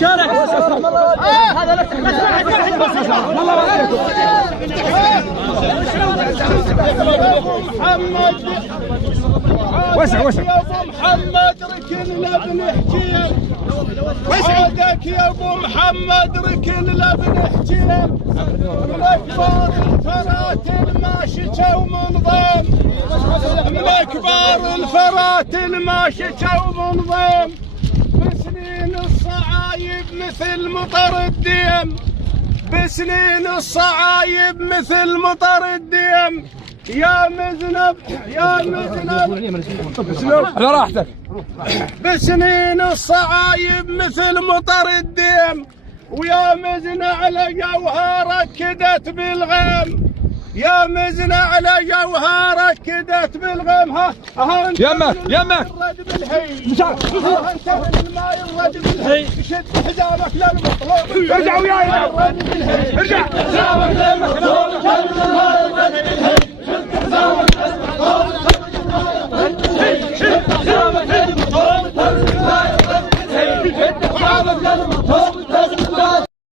شارك هذا لك محمد وسع يا ابو محمد ركن لابن حجيم عودك يا ابو محمد ركن لابن حجيم من اكبر الفراتل ما شتوا منظم من اكبر الفراتل ما شتوا منظم بسنين الصعايب مثل مطر الديم بسنين الصعايب مثل مطر الديم يا مذنب يا مذنب على راحتك بسنين الصعايب مثل مطر الديم ويا مزن على جوهرك كدت بالغيم يا مزن على جوهرك كدت بالغيم ها انت يمك الرد بالهي ها انت من الماء الرد بالهي شد حزامك للمطلوب ارجع وياي الرد بالهي ارجع حزامك